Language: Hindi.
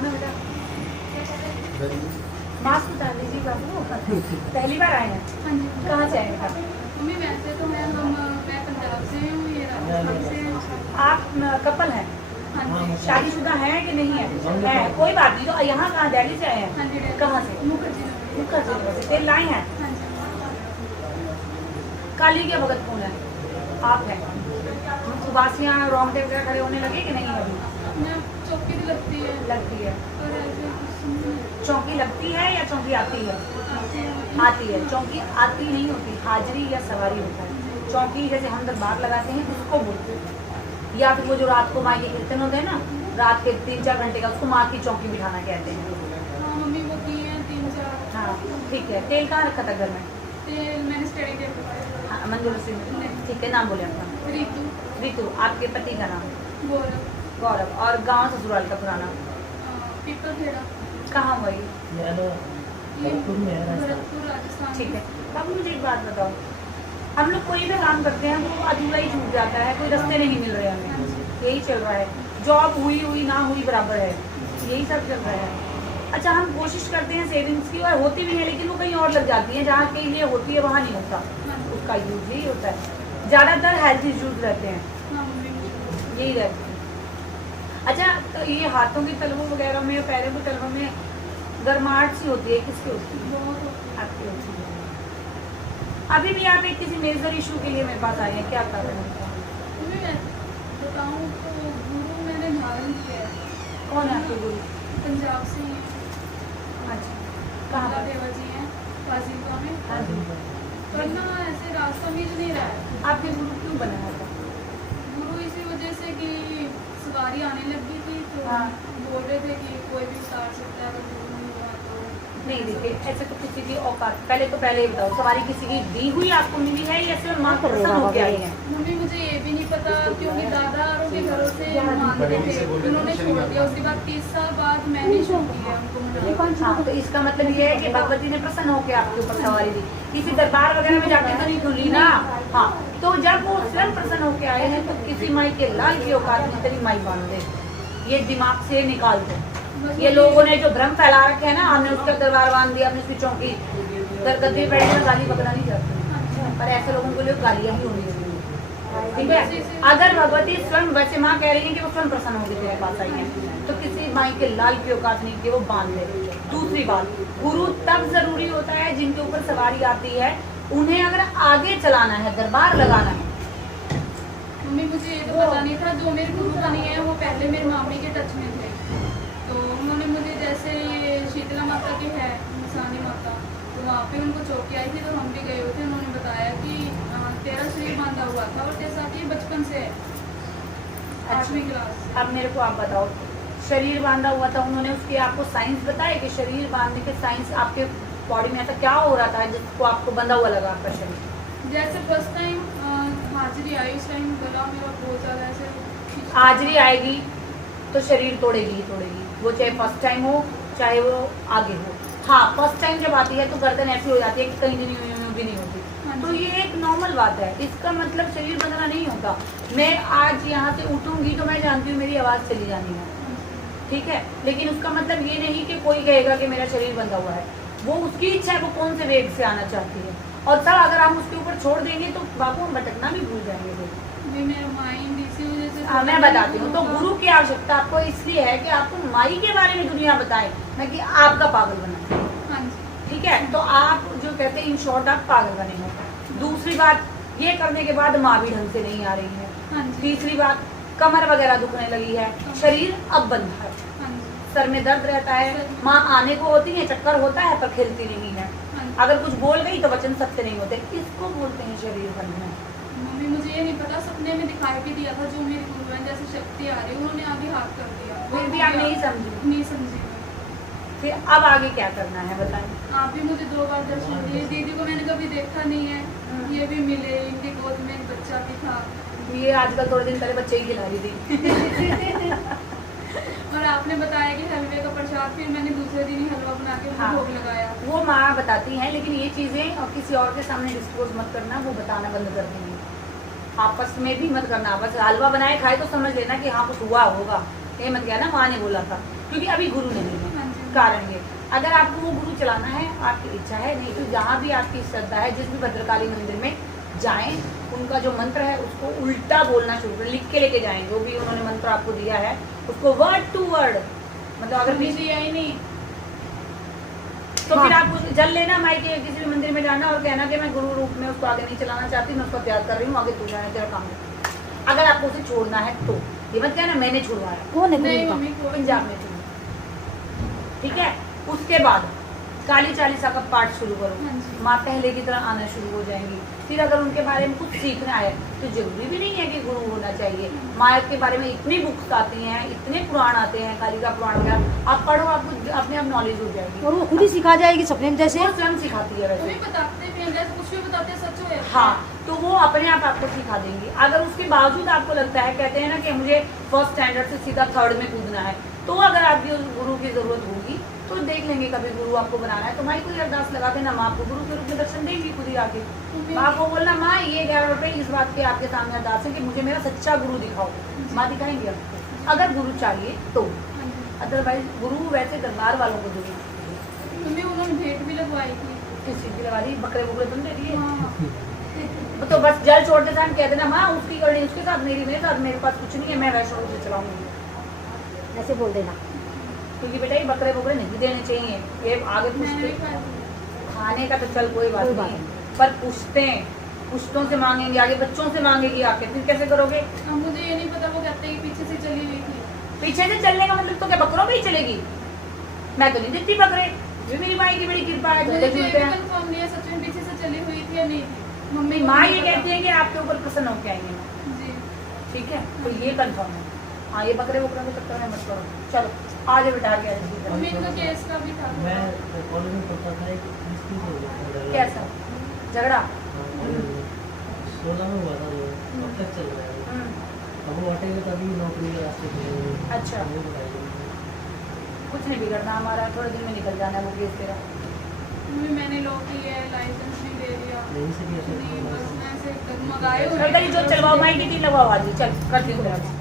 आपने बेटा मास्क उतार लीजिए बाबू। पहली बार आए हैं? हाँ जी। कहाँ से आए हैं? मम्मी वैसे तो मैं पंजाब से हूँ, ये राजस्थान से हैं। आप कपल हैं? हाँ जी। शादीशुदा है कि नहीं है? है, कोई बात नहीं। तो यहाँ कहाँ, दिल्ली से आए हाँ हैं? जी। कहाँ से? मुखर्जी। मुखर्जी से। तेल लाए हैं? हाँ जी। काली के भगत कौन है? आप हैं? उबासियाँ रोंगटे वगैरह खड़े होने लगे कि नहीं अभी? मैं चौकी तो लगती है, लगती है। पर ऐसे कुछ नहीं चौकी लगती है या चौकी आती है? आती है। आती है। चौकी आती नहीं होती, हाजिरी या सवारी होता है। चौकी जैसे हम दरबार लगाते हैं उसको बोलते हैं, या फिर वो जो रात को माँ के कीर्तन होते हैं ना, रात के 3-4 घंटे का, उसको माँ की चौकी बिठाना कहते हैं। हाँ मम्मी वो की हैं 3-4। हाँ ठीक है। तेल कहाँ रखा था घर में? तेल मैंने स्टडी टेबल पर। हाँ, मंजूर सिंह। ठीक है, नाम बोले आपका? ऋतु। ऋतु। आपके पति का नाम? गौरव। गौरव। और गांव ससुराल का पुराना पीपल खेड़ा। कहाँ हुआ ये? ये भरतपुर राजस्थान। ठीक है। अब मुझे एक बात बताओ, हम लोग कोई भी काम करते हैं वो अधूरा ही छूट जाता है, कोई रास्ते नहीं मिल रहे हमें, यही चल रहा है। जॉब हुई ना हुई बराबर है, यही सब चल रहा है। अच्छा, हम कोशिश करते हैं सेविंग्स की, और होती भी है, लेकिन वो कहीं और लग जाती है, जहाँ के लिए होती है वहाँ नहीं होता, उसका यूज यही होता है। ज़्यादातर हेल्थ इश्यूज रहते हैं, हाँ मम्मी मुझे यही रहते हैं। अच्छा, तो ये हाथों की तलवों वगैरह में, पैरों की तलवों में गर्माहट सी होती है, किसकी होती है? बहुत आपकी होती है। अभी भी आप एक किसी मेजर इशू के लिए मेरे पास आए हैं, क्या कर रहे हैं? मम्मी मैं बताऊँ तो गुरु मैंने धारण किया है। कौन है आपके गुरु? पंजाब से ही अच्छा, कहाँ पर? देवा जी हैं फाजिलका में। हाँ जी। पर ना ऐसे रास्ता मिल नहीं रहा है। आपने गुरु क्यों बनाया था? गुरु इसी वजह से कि सवारी आने लगी थी तो हाँ। बोल रहे थे कि कोई भी उतार सकता है, अगर गुरु नहीं हुआ तो। नहीं देखिए, ऐसे तो किसी की औकात, पहले ही बताओ, सवारी किसी की दी हुई आपको मिली है या सिर्फ माँ प्रसन्न होके आई है? मम्मी मुझे ये भी नहीं पता, क्योंकि दादा और के घरों से मांगते थे, उन्होंने छोड़ दिया। उसके बाद 30 साल बाद मैंने शुरू किया उनको मनाना। हाँ, तो इसका मतलब ये है कि भगवती ने प्रसन्न होकर आपके ऊपर सवारी दी। किसी दरबार वगैरह में जाके तो नहीं खुली ना। हाँ, तो जब वो स्वयं प्रसन्न होकर आए हैं तो किसी माई के लाल की औकात में तेरी माई बांध दे, ये दिमाग से निकाल दो। ये लोगों ने जो भ्रम फैला रखे है ना, हमने उसका दरबार बांध दिया, हमने उसकी चौकी गद्दे बैठ कर गाली पकड़ा नहीं जाती, पर ऐसे लोगों के लिए गालियाँ ही होनी चाहिए। ठीक है, अगर भगवती स्वयं, वैसे माँ कह रही है कि वो स्वयं प्रसन्न होगी तेरे पास आई है, तो किसी माई के लाल की औकात नहीं कि वो बांध ले। दूसरी बात, गुरु तब जरूरी होता है जिनके ऊपर सवारी आती है, उन्हें अगर आगे चलाना है, दरबार लगाना है। मम्मी मुझे ये तो पता नहीं था, जो मेरे गुरु बनी है वो पहले मेरे मामी के टच में थे, तो उन्होंने मुझे, जैसे ये शीतला माता की है निशानी माता, तो वहाँ पे उनको चौकी आई थी, तो हम भी गए हुए थे। उन्होंने बताया कि तेरा शरीर बांधा हुआ था और जैसा कि बचपन से है 8वीं क्लास। अब मेरे को आप बताओ, शरीर बांधा हुआ था, उन्होंने उसके आपको साइंस बताया कि शरीर बांधने के साइंस, आपके बॉडी में ऐसा क्या हो रहा था जिसको आपको बंधा हुआ लगा आपका शरीर? जैसे फर्स्ट टाइम हाजिरी आई, उस टाइम गला मेरा बहुत ज़्यादा ऐसे हाजिरी आएगी तो शरीर तोड़ेगी ही तोड़ेगी, वो चाहे फर्स्ट टाइम हो चाहे वो आगे हो। हाँ, फर्स्ट टाइम जब आती है तो गर्दन ऐसी हो जाती है कि कहीं भी नहीं होती, तो ये एक नॉर्मल बात है। इसका मतलब शरीर बंधना नहीं होता। मैं आज यहाँ से उठूंगी तो मैं जानती हूँ मेरी आवाज़ चली जानी है, ठीक है, लेकिन उसका मतलब ये नहीं कि कोई कहेगा कि मेरा शरीर बंधा हुआ है। वो उसकी इच्छा है, वो कौन से वेग से आना चाहती है, और सब अगर हम उसके ऊपर छोड़ देंगे तो बाबू हम भटकना भी भूल जाएंगे फिर। मेरा माइंड इसी वजह से। हाँ, मैं बताती हूँ। तो गुरु की आवश्यकता आपको इसलिए है कि आपको माई के बारे में दुनिया बताए, न कि आपका पागल बनाए। हाँ जी। ठीक है, तो आप जो कहते हैं इन शॉर्ट आप पागल बने हो। दूसरी बात, ये करने के बाद माँ भी ढंग से नहीं आ रही है। हाँ जी। तीसरी बात, कमर वगैरह दुखने लगी है, शरीर अब बंधा है, हाँ जी। सर में दर्द रहता है, माँ आने को होती है, चक्कर होता है पर खिलती नहीं है, हाँ जी। अगर कुछ बोल गई तो वचन सत्य नहीं होते, इसको बोलते हैं शरीर बंधना। मम्मी मुझे ये नहीं पता, सपने में दिखाई भी दिया था, जो मेरी गुरु है जैसे शक्ति आ रही, उन्होंने आगे हाथ कर दिया, फिर भी आप नहीं समझी। नहीं समझी। फिर अब आगे क्या करना है बताइए? आप भी मुझे 2 बार दर्शन दिए, दीदी को मैंने कभी देखा नहीं है, ये भी मिले, इनकी गोद में एक बच्चा भी था। ये आजकल थोड़े दिन पहले बच्चे ही खिला रही थी। और आपने बताया कि हलवे का प्रसाद, फिर मैंने दूसरे दिन ही हलवा बना के हाँ। भोग लगाया। वो माँ बताती हैं, लेकिन ये चीज़ें और किसी और के सामने डिस्क्लोज मत करना, वो बताना बंद कर देंगे। आपस में भी मत करना, बस हलवा बनाए खाए तो समझ लेना कि हाँ कुछ हुआ होगा, ये मत कहना माँ ने बोला था, क्योंकि अभी गुरु नहीं है। हाँ जी। कारण ये, अगर आपको वो गुरु चलाना है, आपकी इच्छा है, नहीं तो जहाँ भी आपकी श्रद्धा है, जिस भी भद्रकाली मंदिर में जाएं, उनका जो मंत्र है उसको उल्टा बोलना शुरू करें, लिख के लेके जाएं। जो भी उन्होंने मंत्र आपको दिया है उसको वर्ड टू वर्ड, मतलब अगर अभी पीछे दिया ही नहीं। तो हाँ। फिर आप जल लेना, माई के किसी भी मंदिर में जाना और कहना कि मैं गुरु रूप में उसको आगे नहीं चलाना चाहती, मैं उसका त्याग कर रही हूँ, आगे तू जाने तेरा काम है। अगर आपको उसे छोड़ना है तो ये मत कहना मैंने छुड़वाया, कौन है नहीं गुरु का? मम्मी को पंजाब में छुड़वा। ठीक है, उसके बाद काली चालीसा का पाठ शुरू करो, हाँ जी। माँ पहले की तरह आना शुरू हो जाएंगी। फिर अगर उनके बारे में कुछ सीखना है तो जरूरी भी नहीं है कि गुरु होना चाहिए। माँ के बारे में इतनी बुक्स आती हैं, इतने पुराण आते हैं, काली का पुराण वगैरह आप पढ़ो, आपको अपने आप नॉलेज हो जाएगी। और वो खुद ही सिखा जाएगी सपने में जैसे। वो स्वयं सिखाती है वो वैसे। भी बताते भी हैं, जैसे कुछ भी बताते हैं सच हो जाता है। हाँ, तो वो अपने आप आपको सिखा देंगी। अगर उसके बावजूद आपको लगता है, कहते हैं ना कि मुझे फर्स्ट स्टैंडर्ड से सीधा थर्ड में कूदना है, तो अगर आपकी उस गुरु की जरूरत होगी तो देख लेंगे कभी गुरु आपको बनाना है तो माँ कोई अरदास लगा देना, माँ आपको गुरु के रूप में दर्शन देंगी खुद ही आके। माँ को बोलना माँ ये 11 रुपए इस बात के आपके सामने अरदास है कि मुझे मेरा सच्चा गुरु दिखाओ, माँ दिखाएंगे आपको अगर गुरु चाहिए तो। हाँ जी। अदरवाइज गुरु वैसे दरबार वालों को जरूर मम्मी उन्होंने भेंट भी लगवाई थी। किसी की लगा दी, बकरे बुकरे तुम दे दिए। हाँ। तो बस जल छोड़ते टाइम कह देना माँ उसकी करनी उसके साथ, मेरे साथ, मेरे पास कुछ नहीं है, मैं वैष्णो से चलाऊंगी। ऐसे बोल देना। क्योंकि बेटा ये बकरे बुकरे नहीं देने चाहिए, ये आगे मैंने भी पूछते खाई थी। खाने का तो चल कोई बात कोई बात नहीं, पर पूछते हैं, पुश्तों से मांगेंगे, आगे बच्चों से मांगेगी आके, फिर कैसे करोगे? अब मुझे ये नहीं पता, वो कहते हैं कि पीछे से चली हुई थी। पीछे से चलने का मतलब तो क्या बकरों में ही चलेगी? मैं तो नहीं देती बकरे, ये मेरी माँ की बड़ी कृपा है, मुझे झूठे तो ये झूठे भी हैं। कंफर्म नहीं है सच में पीछे से चली हुई थी या नहीं थी। मम्मी मेरी को माँ नहीं ये पता। कहती है कि आपके ऊपर प्रसन्न होके आएंगे माँ। जी। ठीक है, तो ये कंफर्म है। हाँ, ये बकरे बुकरे के चक्कर में मत करो। चलो आज बिठा के मम्मी इनका केस का भी था। मैं कॉलेज में पढ़ता था, एक इसकी हो गया कैसा झगड़ा? 16 में हुआ था वो, अब तक चल रहा है। हम्म, अब वो हटेंगे तभी नौकरी के रास्ते खुलेंगे। अच्छा। वो बताएंगे। कुछ नहीं बिगड़ना हमारा, थोड़े दिन में निकल जाना है वो केस तेरा। मम्मी मैंने लॉ की है, लाइसेंस नहीं दे दिया। यहीं से भी ऐसे नहीं बस मैं ऐसे डगमगाए हुए चल, जो चलवाओ माई की लगवाओ आज ही, चल करती हूँ।